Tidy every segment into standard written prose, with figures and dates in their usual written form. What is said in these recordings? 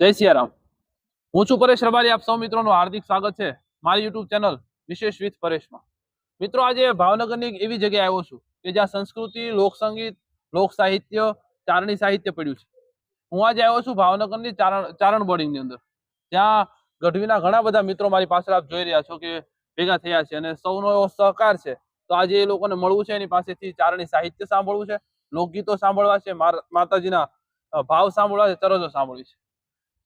જય સિયારામ. હું છું પરેશ રબારી. આપ સૌ મિત્રોનું હાર્દિક સ્વાગત છે મારી યુટ્યુબ ચેનલ વિશેષ વિથ પરેશમાં. મિત્રો, આજે ભાવનગરની એક એવી જગ્યાએ આવ્યો છું કે જ્યાં સંસ્કૃતિ, લોકસંગીત, લોક સાહિત્ય, ચારણી સાહિત્ય પડ્યું છે. હું આજે આવ્યો છું ભાવનગરની ચારણ બોર્ડિંગની અંદર. ત્યાં ગઢવીના ઘણા બધા મિત્રો મારી પાછળ આપ જોઈ રહ્યા છો કે ભેગા થયા છે અને સૌનો એવો સહકાર છે. તો આજે એ લોકોને મળવું છે, એની પાસેથી ચારણી સાહિત્ય સાંભળવું છે, લોકગીતો સાંભળવા છે, માતાજીના ભાવ સાંભળવા છે, ચરજો સાંભળવી છે.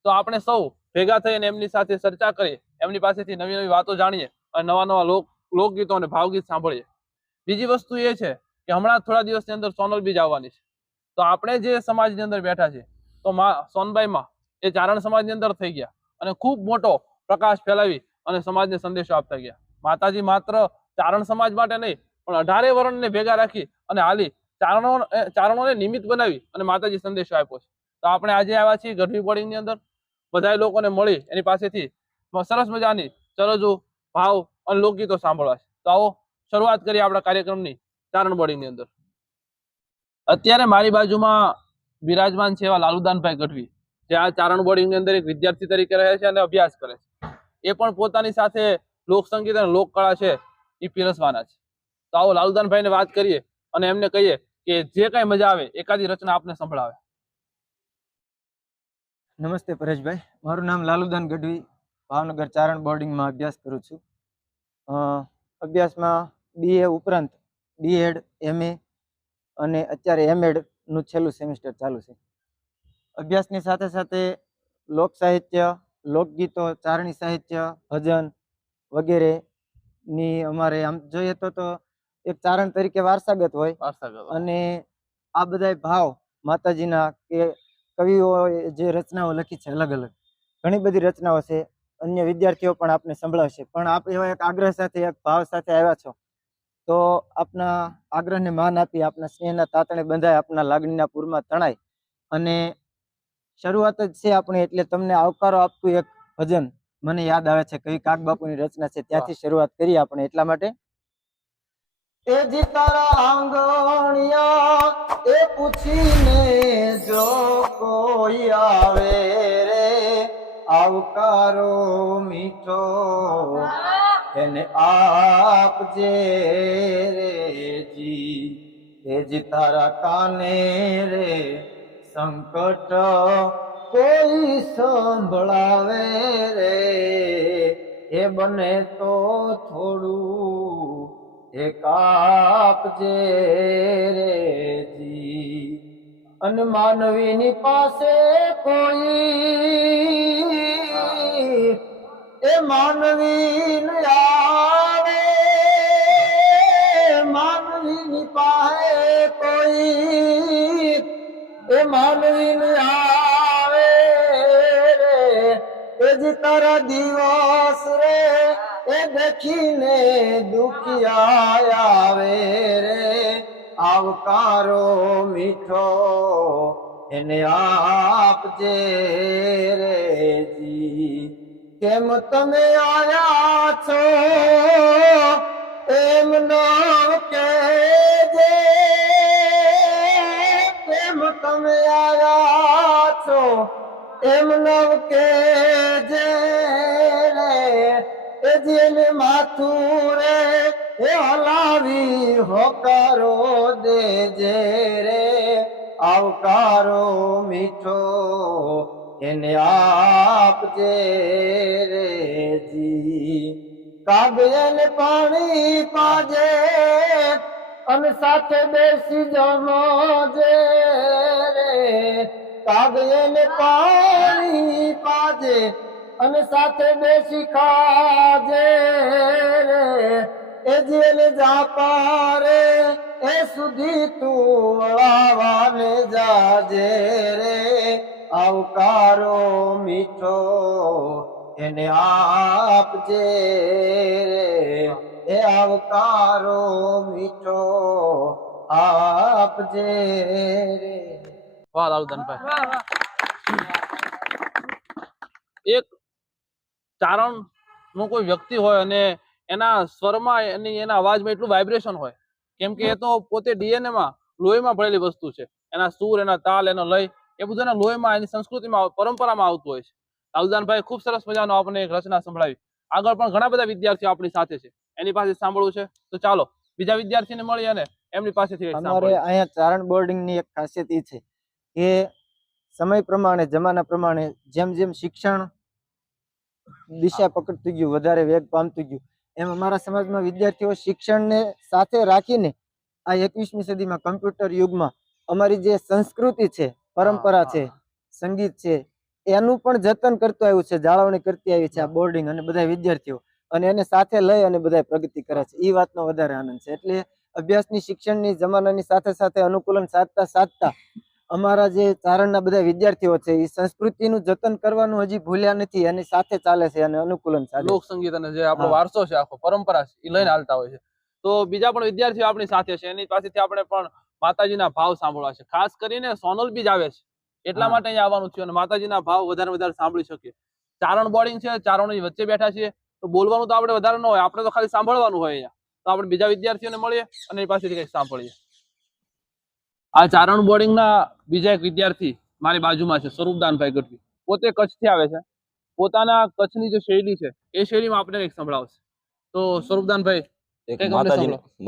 તો આપણે સૌ ભેગા થઈને એમની સાથે ચર્ચા કરીએ, એમની પાસેથી નવી નવી વાતો જાણીએ અને નવા નવા લોકગીતો અને ભાવગીત સાંભળીએ. બીજી વસ્તુ એ છે કે હમણાં થોડા દિવસની અંદર સોનલ બીજ આવવાની છે. તો આપણે જે સમાજની અંદર બેઠા છે, તો સોનબાઈમાં એ ચારણ સમાજની અંદર થઈ ગયા અને ખૂબ મોટો પ્રકાશ ફેલાવી અને સમાજને સંદેશો આપતા ગયા. માતાજી માત્ર ચારણ સમાજ માટે નહીં, પણ 18 વર્ણને ભેગા રાખી અને હાલી ચારણોને નિમિત્ત બનાવી અને માતાજી સંદેશો આપ્યો છે. તો આપણે આજે આવ્યા છીએ ગઢવી બોર્ડિંગની અંદર. બધા લોકોને મળી એની પાસેથી સરસ મજાની ચરજો, ભાવ અને લોકગીતો સાંભળવા છે. તો આવો શરૂઆત કરીએ આપણા કાર્યક્રમની ચારણ બોર્ડિંગની અંદર. અત્યારે મારી બાજુમાં બિરાજમાન છે એવા લાલુદાનભાઈ ગઢવી, જે આ ચારણ બોર્ડિંગની અંદર એક વિદ્યાર્થી તરીકે રહે છે અને અભ્યાસ કરે છે. એ પણ પોતાની સાથે લોકસંગીત અને લોકકળા છે એ પીરસવાના છે. તો આવો લાલુદાનભાઈને વાત કરીએ અને એમને કહીએ કે જે કઈ મજા આવે એકાદી રચના આપને સંભળાવે. નમસ્તે પરેશભાઈ, મારું નામ લાલુદાન ગઢવી, ભાવનગર ચારણ બોર્ડિંગમાં અભ્યાસ કરું છું. અભ્યાસમાં BA ઉપરાંત B.Ed, MA અને અત્યારે M.Ed નું છેલ્લું સેમિસ્ટર ચાલુ છે. અભ્યાસની સાથે સાથે લોક સાહિત્ય, લોકગીતો, ચારણી સાહિત્ય, ભજન વગેરેની અમારે આમ જોઈએ તો એક ચારણ તરીકે વારસાગત હોય અને આ બધા ભાવ માતાજીના કે કવિઓ જે રચનાઓ લખી છે, અલગ અલગ ઘણી બધી રચનાઓ છે. અન્ય વિદ્યાર્થીઓ પણ આપને સંભળાવશે, પણ આપ એવા એક આગ્રહ સાથે, એક ભાવ સાથે આવ્યા છો, તો આપના આગ્રહને માન આપી, આપના સ્નેહના તાતણે બંધાય, આપના લાગણીના પૂરમાં તણાય અને શરૂઆત જ છે આપણે, એટલે તમને આવકારો આપતું એક ભજન મને યાદ આવે છે. કવિ કાગબાપુની રચના છે, ત્યાંથી શરૂઆત કરીએ આપણે. એટલા માટે એ જી તારા આંગણિયા એ પૂછીને જો કોઈ આવે રે, આવકારો મીઠો એને આપજે રે જી. એ જી તારા કાને રે સંકટ કોઈ સંભળાવે રે, એ બને તો થોડું એક આપજે રે જી. અને માનવીની પાસે કોઈ એ માનવી ન આવે, માનવીની પાસે કોઈ એ માનવી ન આવે રે, એ જ તારા દિવસ રે એ દેખીને દુખિયા આવે રે, આવકારો મીઠો એને આપજે રે જી. કેમ તમે આયા છો એમ ન કહેજે, કેમ તમે આયા છો એમ ન કહેજે રે, એ જેને માથું રે એ હલાવી હોકારો દેજે રે, આવકારો મીઠો એને આપજે રે જી. કાગયને પાણી પાજે અને સાથે બેસી જમજે રે, કાગયને પાણી પાજે અને સાથે બેસી ખાજે રે, એ જેને જાપા રે એ સુધી તું વળાવાને જાજે રે, આવકારો મીઠો એને આપજે રે, એ આવકારો મીઠો આપજે રે. વાહ લાલુદાનભાઈ. એક ચારણ નો કોઈ વ્યક્તિ હોય અને એના સ્વરમાં એના અવાજમાં એટલું વાઇબ્રેશન હોય, કેમ કે એ તો પોતે DNA માં લોહીમાં ભરેલી વસ્તુ છે. એના સૂર, એના તાલ, એનો લય એ બધું એના લોહીમાં એની સંસ્કૃતિમાં પરંપરામાં આવતું હોય છે. લાલુદાનભાઈ ખૂબ સરસ મજાનો આપણને એક રચના સંભળાવી. આગળ પણ ઘણા બધા વિદ્યાર્થીઓ આપણી સાથે છે, એની પાસે સાંભળવું છે તો ચાલો બીજા વિદ્યાર્થીને મળી અને એમની પાસેથી કંઈક અમારે સાંભળીએ. અહીંયા ચારણ બોર્ડિંગ ની એક ખાસિયત એ છે કે સમય પ્રમાણે જમાના પ્રમાણે જેમ જેમ શિક્ષણ દિશા પકડતું ગયું, વધારે વેગ પામતું ગયું, એમ અમારા સમાજમાં વિદ્યાર્થીઓ શિક્ષણને સાથે રાખીને આ 21મી સદીમાં કમ્પ્યુટર યુગમાં અમારી જે સંસ્કૃતિ છે, પરંપરા છે, સંગીત છે, એનું પણ જતન કરતું આવ્યું છે, જાળવણી કરતી આવી છે આ બોર્ડિંગ અને બધા વિદ્યાર્થીઓ, અને એને સાથે લઈ અને બધા પ્રગતિ કરે છે. એ વાતનો વધારે આનંદ છે. એટલે અભ્યાસની શિક્ષણની જમાનાની સાથે સાથે અનુકૂલન સાધતા સાધતા અમારા જે ચારણના બધા વિદ્યાર્થીઓ છે એ સંસ્કૃતિનું જતન કરવાનું હજી ભૂલ્યા નથી, એની સાથે ચાલે છે અને અનુકૂલન સાધે છે. લોક સંગીત અને જે આપણો વારસો છે, આખો પરંપરા છે, એ લઈને હાલતા હોય છે. તો બીજા પણ વિદ્યાર્થીઓ આપણી સાથે છે, એની પાસેથી આપણે પણ માતાજીના ભાવ સાંભળવા છે. ખાસ કરીને સોનલ બીજ આવે છે એટલા માટે અહીંયા આવવાનું થયું અને માતાજીના ભાવ વધારે સાંભળી શકીએ. ચારણ બોર્ડિંગ છે, ચારણોની વચ્ચે બેઠા છીએ, તો બોલવાનું તો આપણે વધારે ન હોય, આપણે તો ખાલી સાંભળવાનું હોય અહીંયા. તો આપણે બીજા વિદ્યાર્થીઓને મળીએ અને એની પાસેથી કંઈક સાંભળીએ. આ ચારણ બોર્ડિંગના બીજા એક વિદ્યાર્થી મારી બાજુમાં છે, સ્વરૂપદાનભાઈ ગઢવી. પોતે કચ્છથી આવે છે. પોતાના કચ્છની જે શૈલી છે એ શૈલીમાં આપણે કંઈક સંભળાવશે. તો સ્વરૂપદાનભાઈ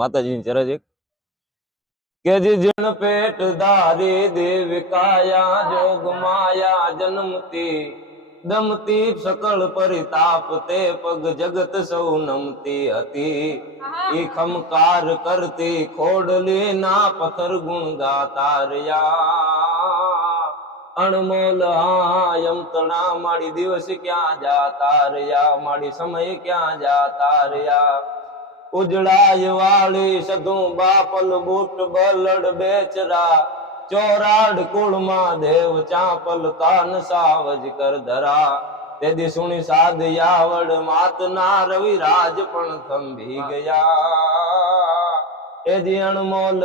માતાજીની ચરજ એક કે જીજણ પેટ ધારી દેવ કાયા જોગ માયા જન્મતી દમતી સકળ પરિતાપ તે પગ જગત સૌ નમતી હતી ઈ ખમકાર કરતી ખોડલી ના પથ્થર ગુણ ગાતા રહ્યા અણમોલ યમતણા માડી દિવસ ક્યાં જાતા રહ્યા માડી સમય ક્યાં જાતા રહ્યા ઉજળાય વાળી સધું બાપલ બૂટ બલડ બેચરા ચોરાડ કુળમાં દેવ ચાપલ કાન સાવજ કર ધરા તેદી સુણી સાધ યાવડ માત ના રવિરાજ પણ થંભી ગયા એજી અણમોલ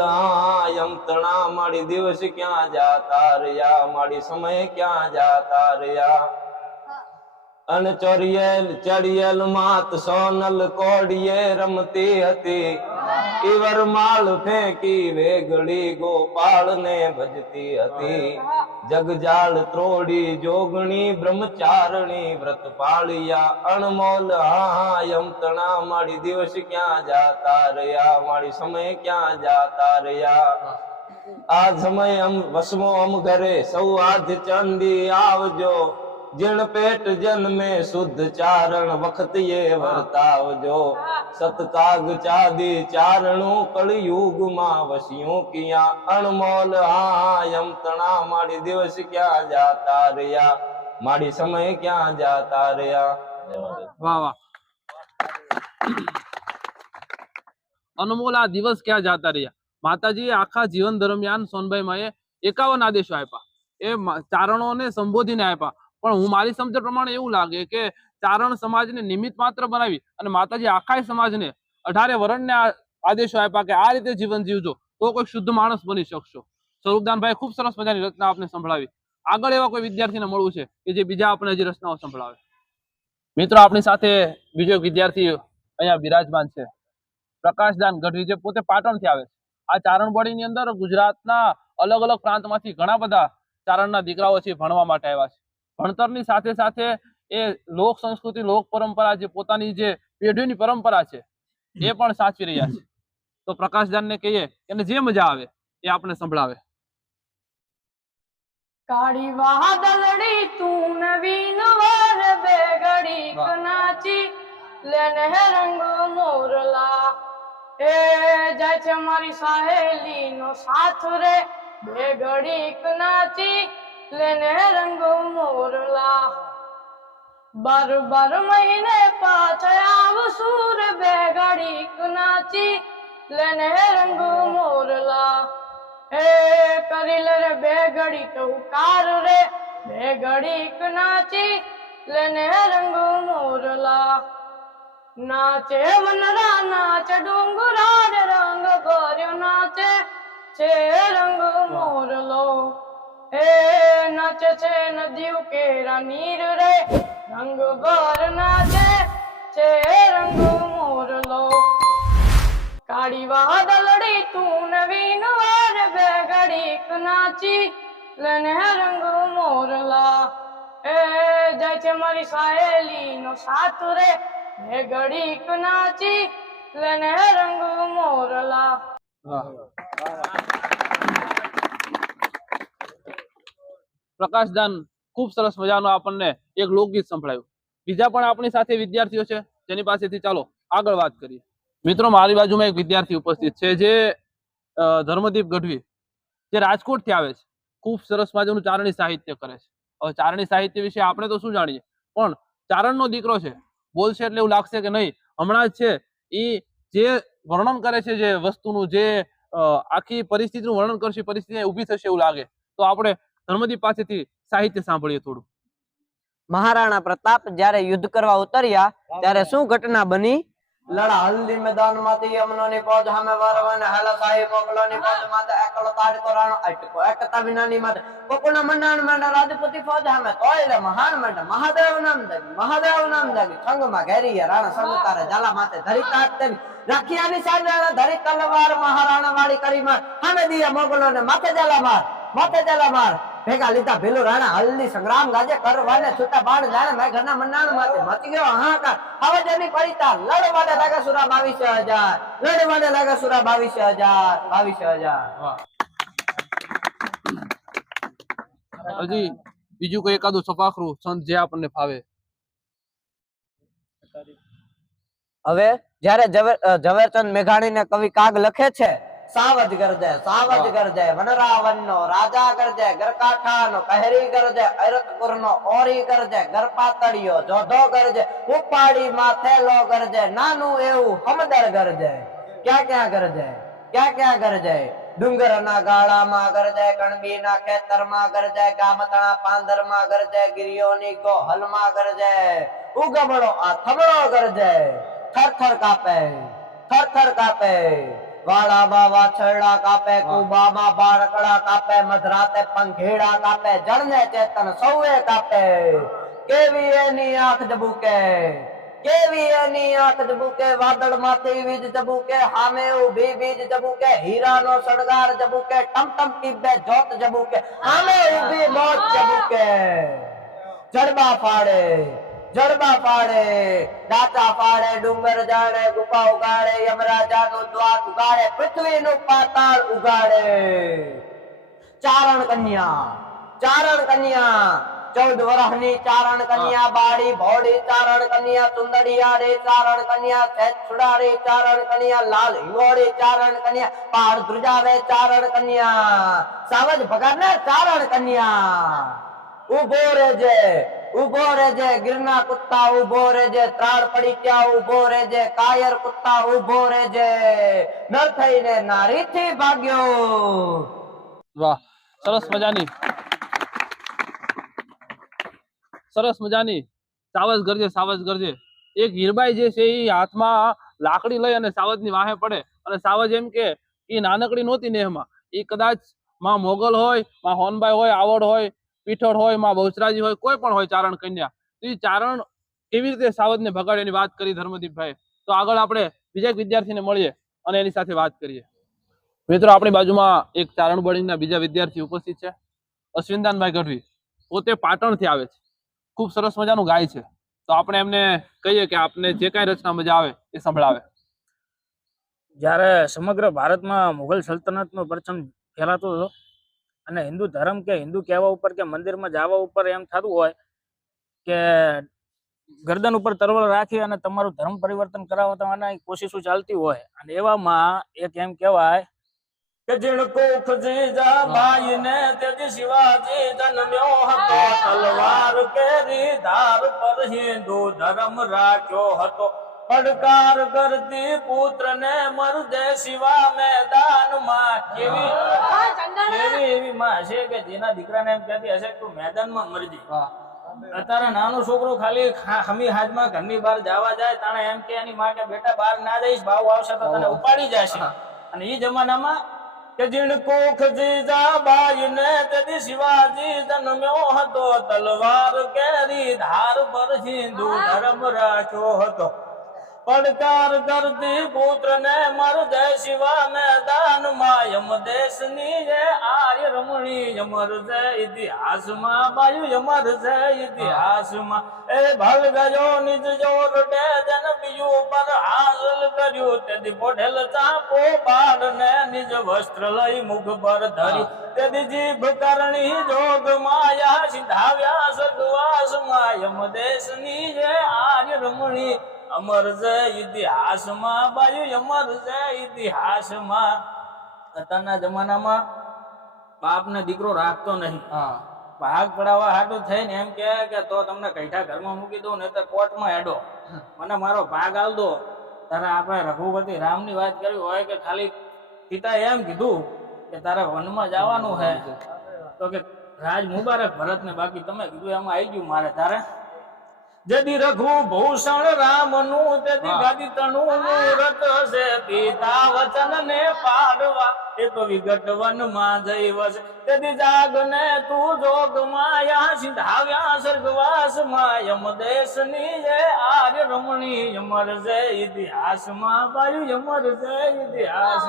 યમતણા માડી દિવસ ક્યાં જાતા રહ્યા માડી સમય ક્યાં જાતા રહ્યા અન ચોરિયેલ ચડિયેલ માત સોનલ કોડિયે રમતી હતી ઈવર માળ ફેંકી વેગડી ગોપાળ ને ભજતી હતી જગજાળ ત્રોડી જોગણી બ્રહ્મચારણી વ્રત પાળિયા અણમોલ યમતણા માડી દિવસ ક્યાં જાતા રહ્યા માડી સમય ક્યાં જાતા રહ્યા આ સમય વસમો ઘરે સૌ આધ ચંડી આવજો जिन पेट जन्मे शुद्ध चारण वक्त ये वर्तावजो सतकाग चादी चारणों कलयुग मां वसियों किया अणमोल यमतणा माड़ी दिवस क्या जाता रया माड़ी समय क्या जाता रया વાહ વાહ. અનમોલ આ દિવસ ક્યાં જાતા રહ્યા. માતાજીએ આખા જીવન દરમિયાન સોનભાઈ માએ 51 આદેશો આપ્યા, એ ચારણોને સંબોધીને આપ્યા. પણ હું મારી સમજણ પ્રમાણે એવું લાગે કે ચારણ સમાજને નિમિત્ત માત્ર બનાવી અને માતાજી આખા સમાજને 18 વર્ણને આદેશો આપ્યા કે આ રીતે જીવન જીવજો તો કોઈ શુદ્ધ માણસ બની શકશો. સ્વરૂપદાનભાઈ ખૂબ સરસ મજાની રચના આપને સંભળાવી. આગળ એવા કોઈ વિદ્યાર્થીને મળવું છે કે જે બીજા આપણે હજી રચનાઓ સંભળાવે. મિત્રો આપણી સાથે બીજો એક વિદ્યાર્થી અહીંયા બિરાજમાન છે, પ્રકાશદાન ગઢવી, જે પોતે પાટણથી આવે છે. આ ચારણ બોર્ડિંગની અંદર ગુજરાતના અલગ અલગ પ્રાંતમાંથી ઘણા બધા ચારણના દીકરાઓ છે ભણવા માટે આવ્યા છે. ભણતરની સાથે સાથે એ લોક સંસ્કૃતિ, લોક પરંપરા, જે પોતાની જે પેઢીની પરંપરા છે એ પણ સાચવી રહ્યા છે. તો પ્રકાશદાનને કહીએ કે જે મજા આવે એ આપણે સંભળાવે. કાળી વાદળડી તું નવીન વાર બેગડી કનાચી લેને રંગ મોરલા એ જાય છે મારી સહેલી નો સાથ રે બેગડી કનાચી લેને રંગ મોરલા બાર બાર મહિને પાછળ આવશું રે બેગડી કનાચી લેને રંગ મોરલા એ કરી લે રે બેગડી ચૌકાર રે બેગડી કનાચી લેને રંગ મોરલા નાચે વનરા નાચે ડુંગરા રે રંગ ભર્યો નાચે છે રંગ મોરલો એ નાચે છે નદીઓ કેરા નીર રે રંગ ભર નાચે છે રંગ મોરલો કાળી વાદળડી તું નવીન વાર બેગડી કનાચી લેને રંગ મોરલા. એ જાય છે મારી સાહેલી નો સાથ રે હે ઘડીક નાચી લેને રંગ મોરલા. પ્રકાશદાન ખૂબ સરસ મજાનું આપણને એક લોકગીત સંભળાયું. બીજા પણ આપણી સાથે વિદ્યાર્થીઓ છે જેની પાસેથી ચાલો આગળ વાત કરીએ. મિત્રો, મારી બાજુમાં એક વિદ્યાર્થી ઉપસ્થિત છે જે ધર્મદીપ ગઢવી, જે રાજકોટથી આવે છે. ખૂબ સરસ મજાનું ચારણી સાહિત્ય કરે છે. હવે ચારણી સાહિત્ય વિશે આપણે તો શું જાણીએ, પણ ચારણનો દીકરો છે, બોલશે એટલે એવું લાગશે કે નહીં હમણાં જ છે એ જે વર્ણન કરે છે, જે વસ્તુનું, જે આખી પરિસ્થિતિનું વર્ણન કરશે, પરિસ્થિતિ ઊભી થશે એવું લાગે. તો આપણે ધર્મદીપ પાસેથી સાહિત્ય સાંભળીએ થોડું. મહારાણા પ્રતાપ જ્યારે યુદ્ધ કરવા ઉતર્યા ત્યારે શું ઘટના બની? લડા હલ્દી મેદાન માંથી યમનોની ફૌજ સામે વારવાને હેલા સાહેબ મોગલોની ફૌજ માથે એકલો તાડકો રાણો અટકો એકતા વિનાની માથે કોકુના મંડાણ માંડા રાજપૂતી ફૌજ સામે તોયલે મહાન માંડા મહાદેવ નામ જાગી સંગમાં ઘેરી રાણા સંગ તારે ઝાલા માથે ધરી તાટ તેની રાખિયાની સાડ રાણા ધરી તલવાર મહારાણા વાળી કરી માર સામે દિયા મોગલોને માથે ઝાલા માર ભેગા લીધા ભેલું રાણા હલ્દી સંગ્રામ ગાજે કરવાને છૂટા બાણ જાણે મેં ઘરના મંડાણ માથે મચી ગયો હાહાકાર આવાજની પરિતા લડવાને લાગે સુરા 22,000 લડવાને લાગે સુરા 22,000. હજી બીજું કોઈ એકાદું સફાખરું સંત જે આપણને ફાવે. હવે જ્યારે ઝવેરચંદ મેઘાણીને કવિ કાગ લખે છે સાવજ ગરજે વનરાવનનો રાજા ગરજે ગરકાઠાનો કહેરી ગરજે અરતપુરનો ઓરી ગરજે ગરપાતળિયો જોધો ગરજે ઉપાડી માથેલો ગરજે નાનું એવું હમદર ગરજે ક્યાં ગરજે ડુંગરના ગાળામાં ગરજે કણબીના ખેતરમાં ગરજે ગામતણા પાંદરમાં ગરજે ગિરિયોની ગોહલમાં ગરજે ઉગમણો આ થમણો ગરજે થરથર કાપે વાળામાં વાછરડા કાપે કુબામાં બાળકડા કાપે મધરાતે પંખેડા કાપે જળને ચેતન સૌએ કાપે કેવી એની આંખ જબુકે વાદળ માંથી વીજ જબુકે હામે ઉભી બીજ જબુકે હીરાનો શણગાર જબુકે ટમટમ ટીબે જોત જબુકે હામે ઉભી મોત જબુકે જડબા ફાડે દાતા ફાડે ડુંગર જાણે ગુફા ઉગાડે યમરાજાનું દ્વાર ઉગાડે પૃથ્વીનું પાતાળ ઉગાડે ચારણ કન્યા 14 વર્ષની ચારણ કન્યા બાળી ભોળી ચારણ કન્યા ચુંદડિયાળી ચારણ કન્યા સેજ છુડાળી ચારણ કન્યા લાલ હિંગોળી ચારણ કન્યા પહાડ ધ્રુજાવે ચારણ કન્યા સાવજ ભગાડનાર ચારણ કન્યા ઉભો રેજે ગિરના કુત્તા ઉભો રેજે ત્રાળ પડી ત્યાં ઉભો રેજે કાયર કુત્તા ઉભો રેજે નર થઈને નારીથી ભાગ્યો. વાહ, સરસ મજાની સાવજ ગરજે. એક હીરબાઈ જે છે એ હાથમાં લાકડી લઈ અને સાવજની વાહે પડે અને સાવજ એમ કે એ નાનકડી નહોતી નેહમાં, એ કદાચ માં મોગલ હોય, માં હોનબાઈ હોય, આવડ હોય, પીઠોડ હોય, માં બહુચરાજી હોય, કોઈ પણ હોય ચારણ કન્યા. તો એ ચારણ કેવી રીતે સાવજને ભગાડે એની વાત કરી ધર્મદીપભાઈ. તો આગળ આપણે બીજા એક વિદ્યાર્થીને મળીએ અને એની સાથે વાત કરીએ. મિત્રો, આપણી બાજુમાં એક ચારણ બળીના બીજા વિદ્યાર્થી ઉપસ્થિત છે, અશ્વિનદાનભાઈ ગઢવી. પોતે પાટણથી આવે છે, ખૂબ સરસ મજાનું ગાય છે. તો આપણે એમને કહીએ કે આપને જે કાંઈ રચના મજા આવે એ સંભળાવે. જ્યારે સમગ્ર ભારતમાં મુઘલ સલ્તનતનો પરચમ ફેલાતો હતો અને હિન્દુ ધર્મ કે હિન્દુ કહેવા ઉપર કે મંદિરમાં જવા ઉપર એમ થતું હોય કે ગરદન ઉપર તરવલ રાખી અને તમારું ધર્મ પરિવર્તન કરાવવાની કોશિશો ચાલતી હોય અને એવામાં એક એમ કહેવાય કે જીણકો ખજીજા ભાઈ ને તેજી શિવાજી જન્મ્યો હતો તલવાર કેરી ધાર પર હિન્દુ ધર્મ રાખ્યો હતો પડકાર કરતી પુત્ર ને મરદે શિવા મેદાનમાં કેવી એવી માં હશે કે જેના દીકરાને એમ કહેતી હશે તું મેદાનમાં મરજી. અત્યારે નાનો છોકરો ખાલી હમી હાજમાં ઘરની બહાર જવા જાય તાણે એમ કે એની માં કે બેટા બહાર ના જઈશ ભાવ આવશે તો તને ઉપાડી જશે. અને એ જમાનામાં કે જીણકો ખજીજા બાઈ ને તેથી શિવાજી જન્મ્યો હતો તલવાર કેરી ધાર પર હિન્દુ ધર્મ રાખ્યો હતો પડકાર કરતી પુત્ર ને મર જય શિવાને દાનમાં યમદેશની જે આર્ય રમણી યમર જય ઇતિહાસમાં બાયુ યમર જય ઇતિહાસમાં એ ભલ ગયો નિજ જોર ડે જન બીજું પર હાસલ કર્યું તેથી પોઢેલ ચાપો બાળ ને નિજ વસ્ત્ર લઈ મુખ પર ધર્યું તેથી જીભ કરણી જોગ માયા સિંધાવ્યા સગવાસમાં યમદેશની જે આર્ય રમણી અમર જય ઇતિહાસમાં બાયુ અમર જય ઇતિહાસમાં અત્યારના જમાનામાં બાપ ને દીકરો રાખતો નહીં ભાગ પડાવવા હાટું થઈને એમ કે તો તમને કઈઠા ઘરમાં મૂકી દઉં ને તો કોર્ટમાં હેડો મને મારો ભાગ આલ દો. તારે આપણે રઘુપતિ રામની વાત કરવી હોય કે ખાલી પિતા એમ કીધું કે તારે વનમાં જવાનું છે તો કે રાજ મુબારક ભરત ને બાકી તમે કીધું એમાં આવી ગયું મારે તારે જદી રઘુ ભૂષણ રામ નું તેથી ગાદી તણુ મુહૂર્ત હશે પિતા વચન ને પાડવા એ તો વિગટ વન માં જઈ વસે તેથી જાગ ને તું જોગ માયા સિંધાવ્યા સ્વર્ગવાસ માં યમ દેશ ની જે આર્ય રમણી યમર જય ઇતિહાસ માં બાયુ યમર જય ઇતિહાસ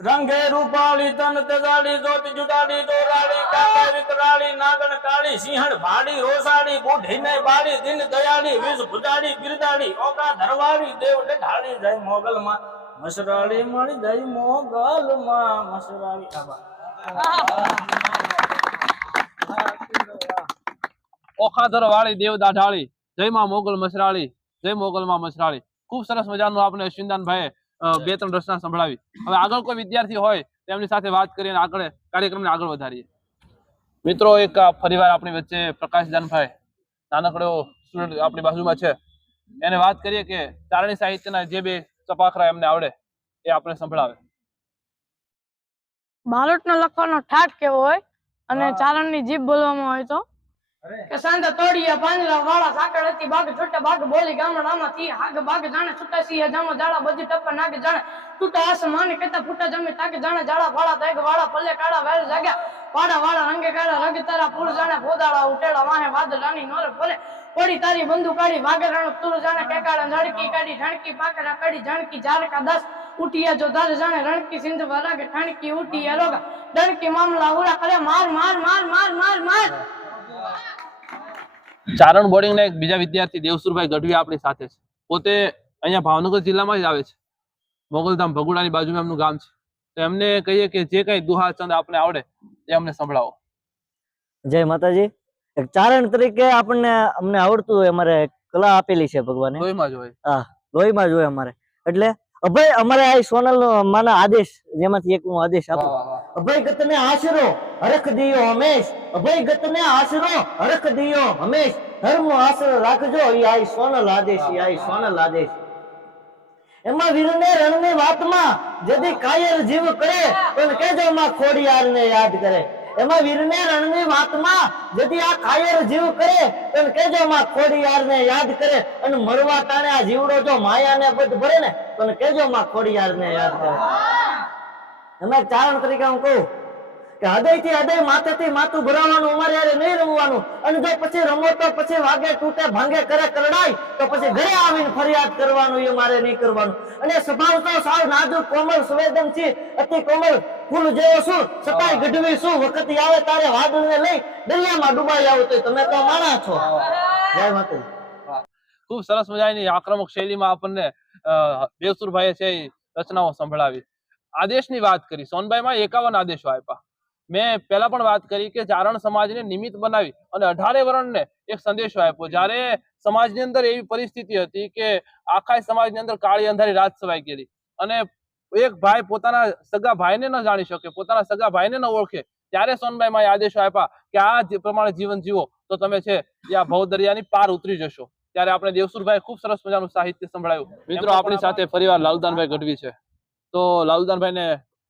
રંગે રૂપાળી તન તેજાડી જોતી જુદાડી દોરાડી કાકા વિકરાળી નાગણ કાળી સિંહણ ભાડી રોસાડી બુઢી ને બાળી દિન દયાળી વિષ ભુજાડી બિરદાડી ઓકા ધરવાડી દેવ ઢાળી જાય મોગલ માં મસરાળી મળી જાય મોગલ માં મસરાળી ઓખાધર વાળી દેવ દાઢાળી જય માં મોગલ મસરાળી જય મોગલ માં મસરાળી. ખૂબ સરસ મજાનું આપણે અશ્વિનદાનભાઈ બે ત્રણ રચના સંભળાવી. હવે આગળ કોઈ વિદ્યાર્થી હોય તેમની સાથે વાત કરીને આગળ કાર્યક્રમને આગળ વધારીએ. મિત્રો એક ફરીવાર આપણી વચ્ચે પ્રકાશદાનભાઈ નાનકડો સ્ટુડન્ટ આપણી બાજુમાં છે, એને વાત કરીએ કે ચારણી સાહિત્યના જે બે ચપાખરા એમને આવડે એ આપણે સંભળાવે. બાળકનો લખવાનો ઠાઠ કેવો હોય અને ચારણની જીભ બોલવામાં હોય તો કે સાંજે તોડિયા પાંજરા વાળા સાકળ હતી બાગ છૂટા બાગ બોલી ગામડામાં થી હાગ બાગ જાણે છૂટા સિંહ જામો જાડા બધી ટપ્પા નાગ જાણે છૂટા આસમાન કેતા ફૂટા જમી તાકે જાણે જાડા ફાળા તેગ વાળા પલ્લે કાળા વેર જાગ્યા વાડા વાળા રંગે કાળા રગ તારા ફૂલ જાણે પોદાળા ઉટેડા વાહે વાદળાની નોર ફલે પડી તારી બંદુ કાઢી વાગે રણ તુર જાણે કેકાડા ઝડકી કાઢી ઝણકી પાકડા કાઢી ઝણકી ઝારકા દસ ઉઠિયા જો દર જાણે રણકી સિંધ વરાગે ઠણકી ઉઠિયા રોગા ડણકી મામલા ઉડા કરે માર માર માર માર માર માર. ચારણ બોર્ડિંગના એક બીજા વિદ્યાર્થી દેવસુરભાઈ ગઢવી આપણી સાથે છે. પોતે અહીંયા ભાવનગર જિલ્લામાં જ આવે છે, મોગલધામ ભગુડાની બાજુમાં એમનું ગામ છે. તો એમને કહીએ કે જે કઈ દુહા છંદ આપણે આવડે એ અમને સંભળાવો. જય માતાજી. એક ચારણ તરીકે અમને આવડતું હોય, અમારે કલા આપેલી છે ભગવાને, લોહીમાં જ હોય. હા, લોહીમાં જ હોય અમારે. એટલે અભય અમારે આ સોનલ માના આદેશ, જેમાંથી એક હું આદેશ આપું. અભય ગતને આશરો હરખ દિયો હંમેશ, અભય ગતને આશરો હરખ દિયો હંમેશ, ધર્મનો આશરો રાખજો. ઈ આઈ સોનલ આદેશ, ઈ આઈ સોનલ આદેશ. એમાં વીરને રણની વાતમાં જેથી કાયર જીવ કરે પણ કેજો માં ખોડિયારને યાદ કરે. એમાં વીરને રણની વાતમાં જેથી આ કાયર જીવ કરે પણ કેજો માં ખોડિયારને યાદ કરે. અને મરવા તાણે આ જીવડો જો માયાને બધ ભરે ને પણ કેજો માં ખોડિયારને યાદ કરે. એમાં ચારણ તરીકે હું કહું કે હૃદયથી હૃદય માથેથી માથું ભરાવાનું, અમારે યારે નહીં રમવાનું. અને જો પછી રમો તો પછી વાગે તૂટે ભાંગે કરે કરડાય તો પછી ઘરે આવીને ફરિયાદ કરવાનું, એ મારે નહીં કરવાનું. અને સ્વભાવ તો સાવ નાજુક કોમળ સંવેદનશીલ અતિ કોમળ ફૂલ જેવો છું, છતાંય ગઢવી છું. વખત આવે તારે વાદળને લઈ દરિયામાં ડૂબાઈ આવો તો તમે તો માણા છો. જય માતા. ખૂબ સરસ મજાની આક્રમક શૈલીમાં આપણને દેવસુરભાઈએ છે રચનાઓ સંભળાવી. આદેશની વાત કરી. સોનભાઈમાં 51 આદેશો આપ્યા. મેં પહેલા પણ વાત કરી કે ચારણ સમાજને નિમિત્ત બનાવી અને 18 વર્ણને એક સંદેશો આપ્યો. જ્યારે સમાજની અંદર એવી પરિસ્થિતિ હતી કે આખા સમાજની અંદર કાળી અંધારી રાત છવાઈ ગયેલી અને એક ભાઈ પોતાના સગા ભાઈને ન જાણી શકે, પોતાના સગા ભાઈને ન ઓળખે, ત્યારે સોનભાઈમાં આદેશો આપ્યા કે આ પ્રમાણે જીવન જીવો તો તમે છે આ ભવદરિયાની પાર ઉતરી જશો. ત્યારે આપણે દેવસુરભાઈ ખૂબ સરસ મજાનું સાહિત્ય સંભળાયું. મિત્રો આપણી સાથે ફરીવાર લાલુદાનભાઈ ગઢવી છે. તો લાલુદાનભાઈને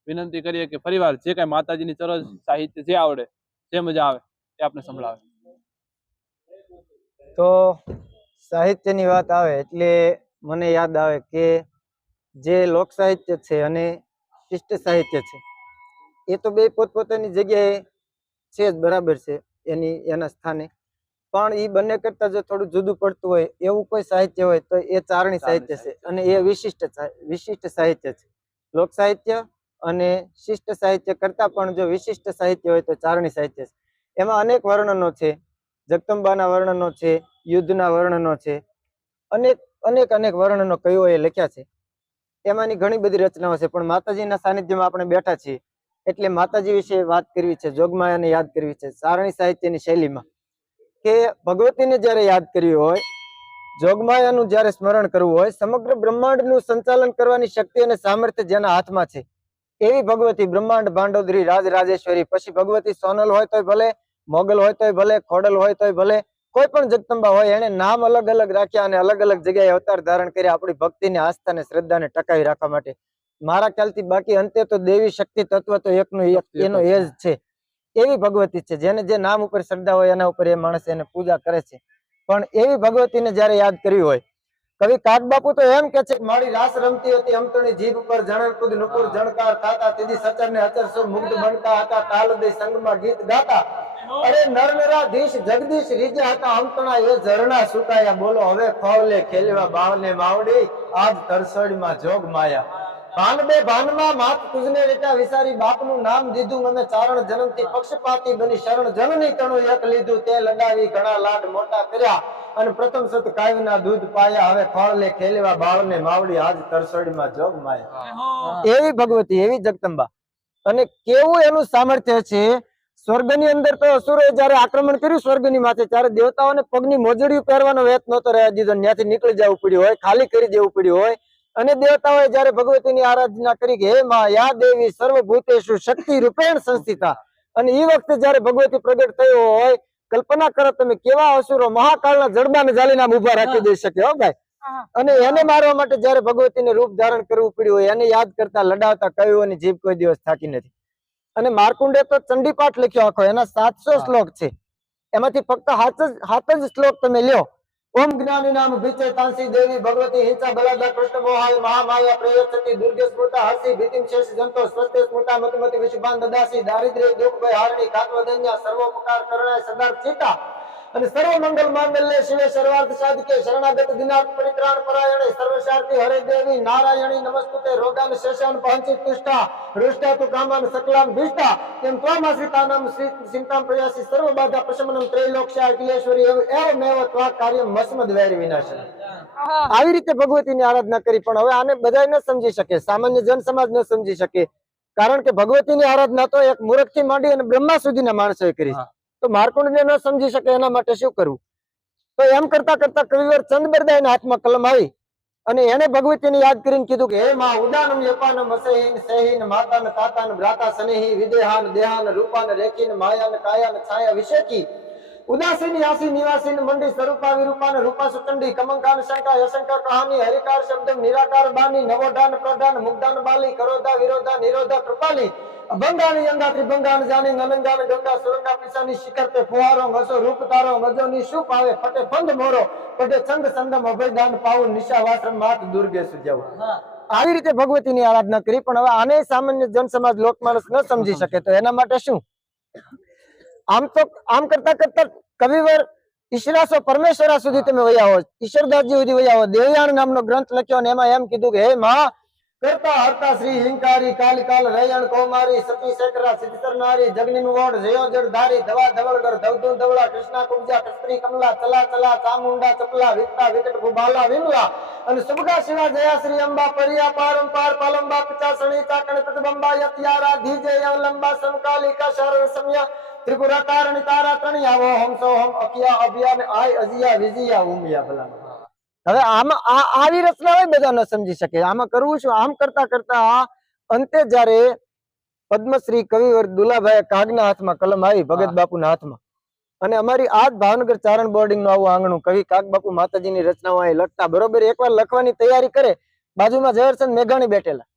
વિનંતી કરીએ કે ફરીવાર જે કઈ માતાજીની ચરજ સાહિત્ય જે આવડે, જે મજા આવે એ આપણે સંભળાવે. તો સાહિત્યની વાત આવે એટલે મને યાદ આવે કે જે લોક સાહિત્ય છે અને ઇષ્ટ સાહિત્ય છે એ તો બે પોતપોતાની જગ્યાએ છે જ, બરાબર છે, એના સ્થાને. પણ એ બંને કરતા જો થોડું જુદું પડતું હોય એવું કોઈ સાહિત્ય હોય તો એ ચારણી સાહિત્ય છે, અને એ વિશિષ્ટ સાહિત્ય છે. લોક સાહિત્ય અને શિષ્ટ સાહિત્ય કરતા પણ જો વિશિષ્ટ સાહિત્ય હોય તો ચારણી સાહિત્ય છે. એમાં અનેક વર્ણનો છે, જગદંબાના વર્ણનો છે, યુદ્ધના વર્ણનો છે, અનેક વર્ણનો કવિઓએ લખ્યા છે. એમાંની ઘણી બધી રચનાઓ છે, પણ માતાજીના સાનિધ્યમાં આપણે બેઠા છીએ એટલે માતાજી વિશે વાત કરવી છે, જોગમાયાને યાદ કરવી છે ચારણી સાહિત્યની શૈલીમાં. કે ભગવતીને જ્યારે યાદ કરવી હોય, જોગમાયાનું જ્યારે સ્મરણ કરવું હોય, સમગ્ર બ્રહ્માંડનું સંચાલન કરવાની શક્તિ અને સામર્થ્ય જેના હાથમાં છે એવી ભગવતી, બ્રહ્માંડ ભાંડોદરી રાજેશ્વરી. પછી ભગવતી સોનલ હોય તોય ભલે, મોગલ હોય તોય ભલે, ખોડલ હોય તોય ભલે, કોઈ પણ જગદંબા હોય, એને નામ અલગ અલગ રાખ્યા અને અલગ અલગ જગ્યાએ અવતાર ધારણ કર્યા આપણી ભક્તિને, આસ્થાને, શ્રદ્ધાને ટકાવી રાખવા માટે. મારા ખ્યાલથી બાકી અંતે તો દેવી શક્તિ તત્વ તો એકનો એક એનો એ જ છે. એવી ભગવતી છે જેને જે નામ ઉપર શ્રદ્ધા હોય એના ઉપર એ માણસ એને પૂજા કરે છે. પણ એવી ભગવતીને જયારે યાદ કરવી હોય, કવિ કાગબાપુ તો એમ કે છે કે મારી રાસ રમતી હતી અમતણી જીભ ઉપર, જણન કુદ નુપુર જણકાર થાતા, તીધી સચર ને અચર સુ મુગ્ધ બનતા હતા, તાલ દઈ સંગમાં ગીત ગાતા. અરે નરનરાધીશ જગદીશ રીજ્યા હતા અમતણા એ ઝરણા સુકાયા. બોલો હવે ખોવલે ખેલવા બાવને માવડી, આજ તરસોડીમાં જોગ માયા. ભાન બે ભાનમાં માત તુજને રેટા વિસારી, બાપનું નામ દીધું અમે ચારણ જન્મથી પક્ષપાતી બની, શરણ જનની તણું એક લીધું, તે લડાવી ઘણા લાડ મોટા કર્યા, અને પ્રથમ સત કાવ્યના દૂધ પાયા. હવે ખોળલે ખેલવા બાળને માવડી, આજ તરસોડીમાં જોગ માયા. એવી ભગવતી, એવી જગદંબા. અને કેવું એનું સામર્થ્ય છે. સ્વર્ગની અંદર તો અસુરોએ જયારે આક્રમણ કર્યું સ્વર્ગની માથે, ત્યારે દેવતાઓને પગની મોજડીઓ પહેરવાનો વેત નહોતો રહેવા દીધો, ત્યાંથી નીકળી જવું પડ્યું હોય, ખાલી કરી દેવું પડ્યું હોય. અને દેવતાઓએ જયારે ભગવતીની આરાધના કરી કે હે માં યા દેવી સર્વભૂતેષુ શક્તિ રૂપેણ સંસ્થિતા, અને એ વખતે જયારે ભગવતી પ્રગટ થયો હોય, કલ્પના કરો તમે કેવા અસુરો મહાકાળના જડબાને જાલીને આમ ઉભા રાખી દઈ શકે હો ભાઈ. અને એને મારવા માટે જયારે ભગવતીને રૂપ ધારણ કરવું પડ્યું હોય, એને યાદ કરતા લડાવતા કવિઓની જીભ કોઈ દિવસ થાકી નથી. અને માર્કુંડે તો ચંડીપાઠ લખ્યો આખો, એના 700 શ્લોક છે. એમાંથી ફક્ત 7 જ શ્લોક તમે લ્યો. ઓમ જ્ઞાની નામ ભીચે તાંસી દેવી ભગવતી હિંસા બલાદા કૃષ્ણ મોહાય મહામાયા પ્રયચ્છતિ દુર્ગે સ્મૃતા હસી ભીતિમ શેષ જંતો સ્વસ્તે સ્મૃતા મતિમતિ વિશુભાન દદાસી દારિદ્ર્ય દુઃખ ભય હારણી કાત્વદન્યા સર્વોપકાર કરણાય સદાર્થ ચિતા. અને સર્વ મંગલ માંગલ્ય શિવે સર્વાર્થ સાધિકે શરણાગત દિનાથ પરિત્રાણ પરાયણે સર્વશાર્થી હરે દેવી નારાયણી નમસ્તુતે રોગાન શેષાન પહંચિત તુષ્ટા હૃષ્ટા તુ કામાન સકલાન ભીષ્ટા. એમ ત્વમાશ્રિતાનામ સિંતામ પ્રયાસી સર્વ બાધા પ્રશમનમ ત્રૈલોક્યા અખિલેશ્વરી એવમેવ ત્વા કાર્યમ મસ્મદ વૈરી વિનાશન. આવી રીતે ભગવતીની આરાધના કરી, પણ હવે આને બધા ન સમજી શકે, સામાન્ય જન સમાજ ન સમજી શકે. કારણ કે ભગવતીની આરાધના તો એક મૂર્ખથી માંડી અને બ્રહ્મા સુધીના માણસોએ કરી. તો માર્કુંડને ન સમજી શકે એના માટે શું કરવું? તો એમ કરતા કરતા કવિવર ચંદબરદાઈના હાથમાં કલમ આવી અને એને ભગવતીને યાદ કરીને કીધું કે હે માં ઉદાનમ યપાનમ અસહીન સહીન માતાન તાતાન ભ્રાતા સનેહી વિદેહાન દેહાન રૂપાન રેખીન માયાન કાયાન છાયા વિશેકી ઉદાસીની આસી નિવાસીન મંડી સ્વરૂપા વિરૂપાન રૂપા સુચંડી કમંકાન શંકા યશંકા કહાની હરિકાર શબ્દમ નિરાકાર બાની નવોડાન પ્રધાન મુગ્ધાન બાલી કરોધા વિરોધા નિરોધા કૃપાલી અભંગાની અંગા ત્રિભંગાન જાની નનંગાન ગંગા સુરંગા પિસાની શિખર તે ફુવારો ngસો રૂપ તારો ngજોની શું પાવે ફટે ફંદ મોરો પટે છંદ સંદમ અભયદાન પાવું નિશા વાસમ માત દુર્ગે સુજાવ. આવી રીતે ભગવતીની આરાધના કરી, પણ હવે આને સામાન્ય જન સમાજ લોક માણસ ન સમજી શકે. તો એના માટે શું? આમ કરતા કરતા કવિવર ઈશ્વરાસો પરમેશ્વરા સુધી તમે વયા હો, ઈશ્વરદાસજી સુધી વયા હો. દેવયાણ નામનો ગ્રંથ લખ્યો અને એમાં એમ કીધું કે હે માં કરતા હરતા શ્રી હિંકારી કાલિકાલ રયણ કૌમારી સતી શેખરા સિદ્ધરનારી જગની મુગોડ જયો જડ ધારી ધવા ધવળગર ધવધુ ધવળા કૃષ્ણા કુબજા કસ્ત્રી કમલા ચલા ચલા ચામુંડા ચપલા વિકતા વિકટ ભૂભાલા વિમલા અને સુભગા શિવા જયા શ્રી અંબા પરિયા પારંપાર પાલંબા પિચાસણી ચાકણ પ્રતિબંબા યત્યારા ધીજે યવલંબા સમકાલિકા શરણ સમયા ત્રિપુરા તારણી તારા ત્રણી આવો હમસો હમ અકિયા અભિયાન આય અજિયા વિજયા ઉમિયા ભલા. હવે આમાં આવી રચના હોય બધા ન સમજી શકે. આમાં કરવું શું? આમ કરતા કરતા અંતે જયારે પદ્મશ્રી કવિવર દુલાભાઈ કાગના હાથમાં કલમ આવી, ભગત બાપુના હાથમાં, અને અમારી આજ ભાવનગર ચારણ બોર્ડિંગ નું આવું આંગણું, કવિ કાગ બાપુ માતાજીની રચનાઓ અહીં લખતા બરોબર એકવાર લખવાની તૈયારી કરે, બાજુમાં ઝવેરચંદ મેઘાણી બેઠેલા,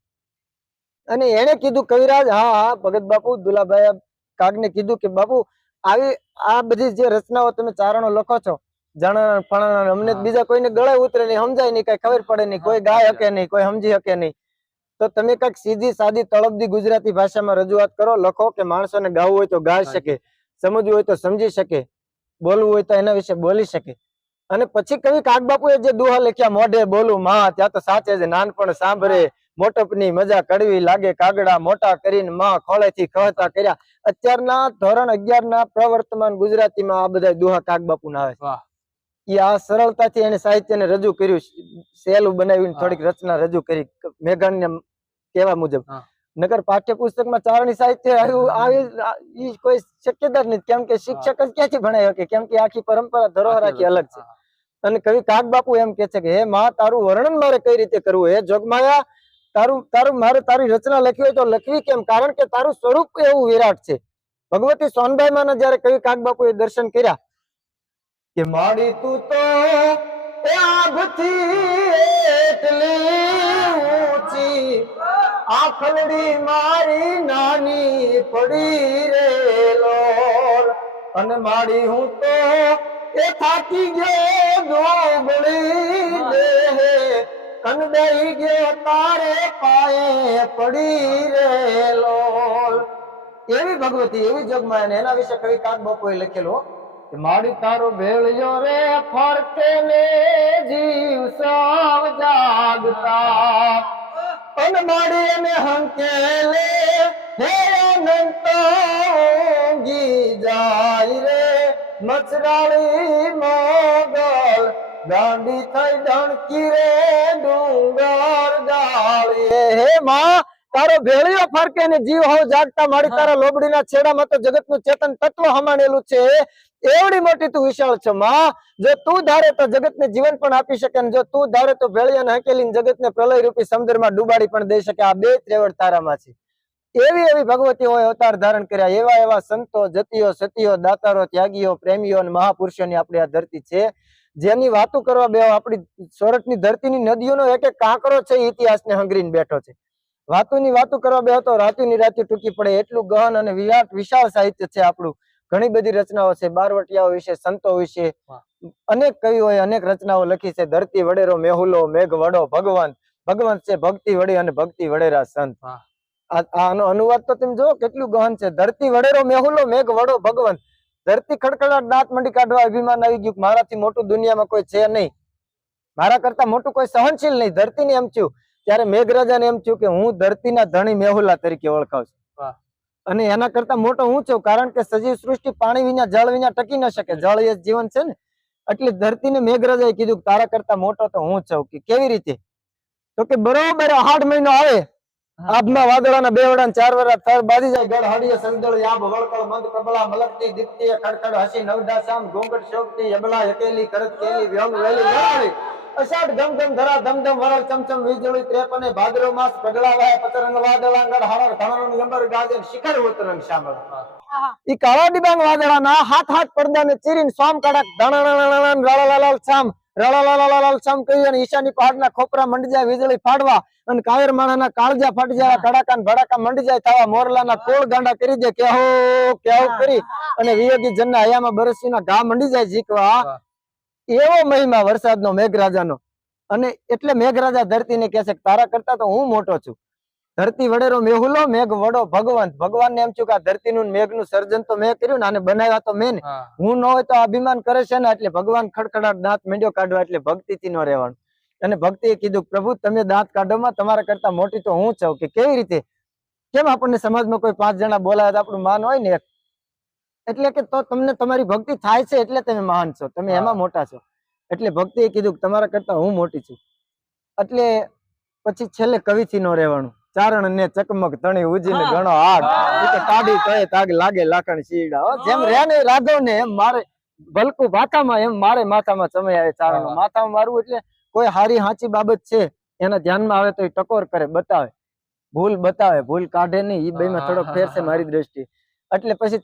અને એને કીધું કવિરાજ હા ભગત બાપુ દુલાભાઈ કાગને કીધું કે બાપુ આવી આ બધી જે રચનાઓ તમે ચારણો લખો છો, જાણા ફણાણા, અમને બીજા કોઈને ગળે ઉતરે નહીં, સમજાય નહીં, કઈ ખબર પડે નહીં, કોઈ ગાય શકે નહીં, કોઈ સમજી શકે નહીં, તો તમે કઈક સીધી સાદી તળપદી ગુજરાતી ભાષામાં રજૂઆત કરો, લખો કે માણસોને ગાવું હોય તો ગાઈ શકે, સમજવું હોય તો સમજી શકે. બોલવું હોય તો એના વિશે બોલી શકે. અને પછી કવિ કાગબાપુએ જે દુહા લખ્યા, મોઢે બોલું માં ત્યાં તો સાચે જ નાનપણ સાંભળે, મોટપની મજા કડવી લાગે કાગડા, મોટા કરીને માં ખોળેથી ખહતા કર્યા. અત્યારના ધોરણ 11 ના પ્રવર્તમાન ગુજરાતીમાં આ બધા દુહા કાગબાપુના આવે છે. એ આ સરળતાથી એને સાહિત્યને રજૂ કર્યું, સહેલું બનાવીને થોડીક રચના રજૂ કરી મેઘાણીના કહેવા મુજબ. નગર પાઠ્યપુસ્તકમાં ચારણી સાહિત્ય આવ્યું કોઈ શક્યતા જ નથી, કેમ કે શિક્ષક જ ક્યાંથી ભણાય શકે, કેમ કે આખી પરંપરા ધરોહર આખી અલગ છે. અને કવિ કાગબાપુ એમ કે છે કે હે માં, તારું વર્ણન મારે કઈ રીતે કરવું? હે જોગમાયા, તારી રચના લખવી હોય તો લખવી કેમ? કારણ કે તારું સ્વરૂપ એવું વિરાટ છે. ભગવતી સોનબાઈ માં જયારે કવિ કાગબાપુએ દર્શન કર્યા કે માડી તું તો ઊંચી, આખલડી મારી નાની પડી રે લોલ, અને માડી હું તો એ થાકી ગયો દોબળી દેહે, કંડાઈ ગયો તારે પાયે પડી રે લોલ. એવી ભગવતી, એવી જોગમાયા. એના વિશે કવિ કાગબાપુએ લખેલું કે માડી તારો ભેળ્યો રે ફરકે ને જીવ સૌ જાગતા, અને માડી એને હંકેલે હે અનંત ઊંઘી જાય રે, મચરાળી મોગલ ગાંડી થઈ ડણકી રે ડુંગર ગાળી. હે માં, તારો ભેળિયો ફરકે ને જીવ હોવ જાગતા, માડી તારા લોબડીના છેડામાં તો જગતનું ચેતન તત્વ હમાણેલું છે. એવડી મોટી તું વિશાળ છો માં. જો તું ધારે તો જગતને જીવન પણ આપી શકે, અને જો તું ધારે તો ભેળિયાને હકેલીને જગતને પ્રલય રૂપી સમુદ્રમાં ડૂબાડી પણ દઈ શકે. આ બે ત્રેવડ તારામાં છે. એવી એવી ભગવતીઓએ અવતાર ધારણ કર્યા. એવા એવા સંતો, જતીઓ, સતીઓ, દાતારો, ત્યાગીઓ, પ્રેમીઓ અને મહાપુરુષોની આપણી આ ધરતી છે. જેની વાતો કરવા બે આપણી સોરઠની ધરતીની નદીઓનો એક એક કાંકરો છે, ઇતિહાસને હંગરીને બેઠો છે. વાતોની વાતો કરવા બે તો રાતીની રાતી ટૂંકી પડે, એટલું ગહન અને વિશાળ સાહિત્ય છે આપણું. ઘણી બધી રચનાઓ છે, બારવટિયાઓ વિશે, સંતો વિશે અનેક કવિઓએ અનેક રચનાઓ લખી છે. ધરતી વડેરો મેહુલો, મેઘ વડો ભગવંત, ભગવંત છે ભક્તિ વડે અને ભક્તિ વડેરા સંત. આનો અનુવાદ તો તમે જુઓ કેટલું ગહન છે. ધરતી વડેરો મેહુલો, મેઘ વડો ભગવંત. ધરતી ખડખડાટ દાંત મંડી કાઢવા અભિમાન આવી ગયું, મારાથી મોટું દુનિયામાં કોઈ છે નહીં, મારા કરતા મોટું કોઈ સહનશીલ નહીં. ધરતીને એમ થયું, ત્યારે મેઘરાજાને એમ થયું કે હું ધરતીના ધણી મેહુલા તરીકે ઓળખાવ છું, અને એના કરતા મોટો હું છું, કારણ કે સજીવ સૃષ્ટિ પાણી વિના, જળ વિના ટકી ન શકે. જળ એ જીવન છે ને. એટલે ધરતીને મેઘરાજાએ કીધું કે તારા કરતા મોટો તો હું છું. કે કેવી રીતે? તો કે બરોબર 8 મહિનો આવે, આભમાં વાદળાના બેવડા ચાર વરા થર બાજી જાય, ગઢ હડીએ સંદળ યાબ વળકળ મંદ પ્રબલા મલકતી દીપ્તિએ ખડખડ હસી નવડા શામ ઘોંઘટ શોકતી યબલા એકેલી કરત કેલી વ્યંગ વેલી લડી, અષાઢ ગમ ગમ ધરા ધમધમ વરળ ચમચમ વીજળી 53 ભાદરવ માસ પગલા વાય પતરંગ વાદળાંગડ હરર ઘણણ ગંબર ગાજે શિખર ઉતરંગ શામળ. ઈ કાળા ડિબાંગ વાદળાના હાથ પડદાને ચીરીને સોમ કડક ધણણ રળલાલ શામ રળલાલ શામ કહી અને ઈશાની પહાડના ખોપરા મંડી જાય વીજળી ફાડવા, અને કાયર માણાના કાળજા ફાટી જાય, કડાકા ને ભડાકા મંડી જાય થવા, મોરલાના કોળ ગાંડા કરી દે કેહો કરી, અને વિયોગી જનના હયામાં બરસીના ઘા મંડી જાય ઝીકવા. એવો મહિમા વરસાદનો, મેઘરાજાનો. અને એટલે મેઘરાજા ધરતીને કહે છે કે તારા કરતા તો હું મોટો છું. ધરતી વડેરો મેહુલો, મેઘ વડો ભગવંત. ભગવાનને એમ થયું કે આ ધરતીનું મેઘનું સર્જન તો મેં કર્યું ને, આને બનાવ્યા તો મેં ને, હું ન હોય તો અભિમાન કરે છે ને. એટલે ભગવાન ખડખડાટ દાંત માંડ્યો કાઢવા, એટલે ભક્તિથી ન રહેવાનું. અને ભક્તિએ કીધું પ્રભુ તમે દાંત કાઢોમાં, તમારા કરતા મોટી તો હું છું. કે કેવી રીતે? કેમ આપણને સમાજમાં કોઈ 5 જણા બોલાવે તો આપણું માન હોય ને, એટલે કે તો તમને તમારી ભક્તિ થાય છે એટલે તમે મહાન છો, તમે એમાં મોટા છો. એટલે ભક્તિએ કીધું કે તમારા કરતા હું મોટી છું. એટલે પછી છેલ્લે કવિથી ન રહેવાનું. ચારણ ને ચકમક તણી ઉજીને ઘણો આગ, કાઢી તોય તાગ લાગે લાખણ શીડા. જેમ રેને રાઘવ ને એમ મારે ભલકું માથામાં, એમ મારે માથામાં સમય આવે. ચારણ માથામાં મારવું એટલે કોઈ હારી હાચી બાબત છે એના ધ્યાનમાં આવે તો એ ટકોર કરે, બતાવે, ભૂલ બતાવે, ભૂલ કાઢે નહીં. એ બેમાં થોડોક ફેર છે મારી દ્રષ્ટિએ. એટલે પછી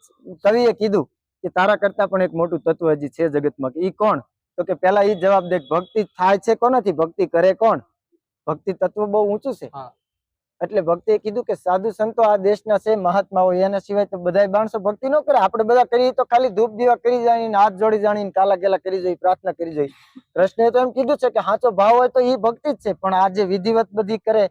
કવિએ કીધું કે તારા કરતા પણ એક મોટું તત્વ હજી છે જગતમાં. ઈ કોણ? તો કે પેલા ઈ જવાબ દે, ભક્તિ થાય છે કોનાથી? ભક્તિ કરે કોણ? ભક્તિ તત્વ બહુ ઊંચું છે. એટલે ભક્તિએ કીધું કે સાધુ સંતો આ દેશના છે, મહાત્માઓ, એના સિવાય તો બધા માણસો ભક્તિ ન કરે. આપણે બધા કરીએ તો ખાલી ધૂપ દીવા કરી જાય, હાથ જોડી જાણીને કાલા કેલા કરી જોઈએ, પ્રાર્થના કરી જોઈએ. કૃષ્ણએ તો એમ કીધું છે કે સાચો ભાવ હોય તો એ ભક્તિ જ છે. પણ આ જે વિધિવત બધી કરે,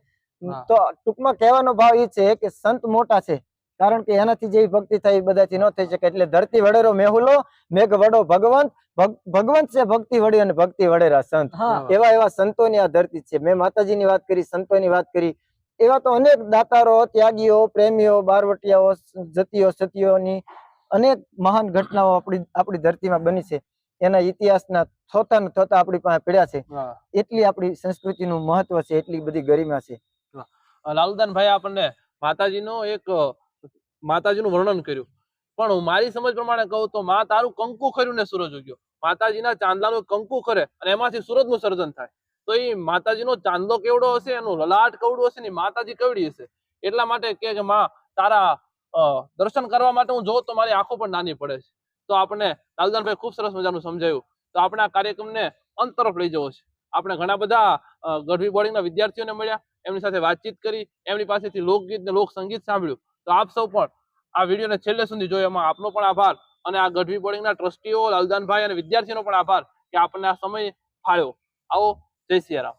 તો ટૂંકમાં કહેવાનો ભાવ એ છે કે સંત મોટા છે કારણ કે એનાથી જેવી ભક્તિ થાય એ બધાથી ન થઈ શકે. એટલે ધરતી વડેરો મેહુલો, મેઘ વડો ભગવંત, ભગવંત છે ભક્તિ વડી અને ભક્તિ વડેરા સંત. એવા એવા સંતોની આ ધરતી છે. મેં માતાજીની વાત કરી, સંતોની વાત કરી, એવા તો અનેક દાતારો, ત્યાગીઓ, પ્રેમીઓ, બારવટિયાઓ, જતીઓ, સતીઓની અનેક મહાન ઘટનાઓ આપણી ધરતીમાં બની છે. એના ઇતિહાસના થોતા ને થોતા આપણી પાસે પડ્યા છે. એટલી આપણી સંસ્કૃતિનું મહત્વ છે, એટલી બધી ગરિમા છે. લાલુદાનભાઈ આપણને માતાજીનું વર્ણન કર્યું, પણ હું મારી સમજ પ્રમાણે કહું તો માં તારું કંકુ ખર્યું ને સૂરજ ઉગ્યો. માતાજીના ચાંદલાનું કંકુ ખરે અને એમાંથી સૂરજનું સર્જન થાય. તો એ માતાજીનો ચાંદલો કેવડો હશે, એનું લલાટ કેવડું હશે ને માતાજી કેવડી હશે. એટલા માટે કે માં તારા દર્શન કરવા માટે હું જોઉં તો મારી આંખો પણ નાની પડે છે. તો આપણે લાલુદાનભાઈ ખૂબ સરસ મજાનું સમજાયું. તો આપણે આ કાર્યક્રમને અંત તરફ લઈ જવો છે. આપણે ઘણા બધા ગઢવી બોર્ડિંગના વિદ્યાર્થીઓને મળ્યા, એમની સાથે વાતચીત કરી, એમની પાસેથી લોકગીત ને લોક સંગીત સાંભળ્યું. તો આપ સૌ પણ આ વિડીયોને છેલ્લે સુધી જોયો, એમાં આપનો પણ આભાર, અને આ ગઢવી બોર્ડિંગના ટ્રસ્ટીઓ, લાલુદાનભાઈ અને વિદ્યાર્થીઓનો પણ આભાર કે આપણને આ સમય ફાળ્યો. આવો, જય સિયારામ.